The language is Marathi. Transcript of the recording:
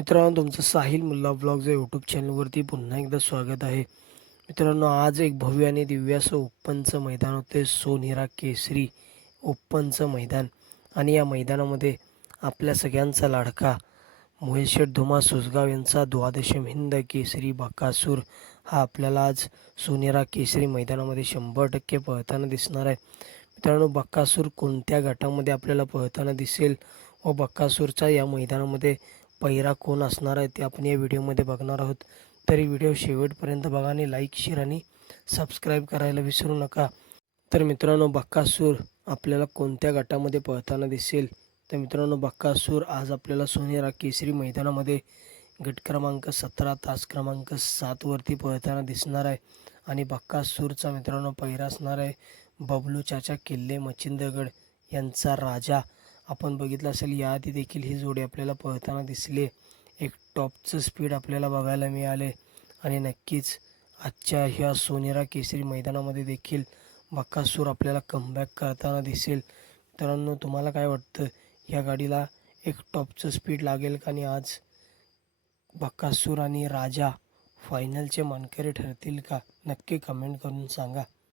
मित्रांनो, तुमचं साहिल मुल्ला ब्लॉग्स या यूट्यूब चॅनलवरती पुन्हा एकदा स्वागत आहे. मित्रांनो, आज एक भव्य आणि दिव्य असं ओपनचं मैदान होते, सोनेरा केसरी ओपनचं मैदान. आणि या मैदानामध्ये आपल्या सगळ्यांचा लाडका मोहित शेठ धुमा सुसगाव यांचा द्वादशम हिंद केसरी बकासूर हा आपल्याला आज सोनेरा केसरी मैदानामध्ये 100% पळताना दिसणार आहे. मित्रांनो, बकासूर कोणत्या गटामध्ये आपल्याला पळताना दिसेल व बकासूरच्या या मैदानामध्ये पहिरा कोण असणार आहे ते आपण या व्हिडिओमध्ये बघणार आहोत. तरी व्हिडिओ शेवटपर्यंत बघा आणि लाईक, शेअर आणि सबस्क्राईब करायला विसरू नका. तर मित्रांनो, बकासूर आपल्याला कोणत्या गटामध्ये पळताना दिसेल? तर मित्रांनो, बकासूर आज आपल्याला सोनेरा केसरी मैदानामध्ये गट क्रमांक 17 तास क्रमांक 7 वरती पळताना दिसणार आहे. आणि बकासूरचा मित्रांनो पहिरा असणार आहे बबलू चाचा किल्ले मच्छिंद्रगड यांचा राजा. आपण बघितलं असेल याआधी देखील ही जोडी आपल्याला पळताना दिसली. एक टॉपचं स्पीड आपल्याला बघायला मिळाले आणि नक्कीच आजच्या ह्या सोनेरा केसरी मैदानामध्ये देखील बकासूर आपल्याला कमबॅक करताना दिसेल. मित्रांनो, तुम्हाला काय वाटतं, ह्या गाडीला एक टॉपचं स्पीड लागेल का? आणि आज बकासूर आणि राजा फायनलचे मानकरी ठरतील का? नक्की कमेंट करून सांगा.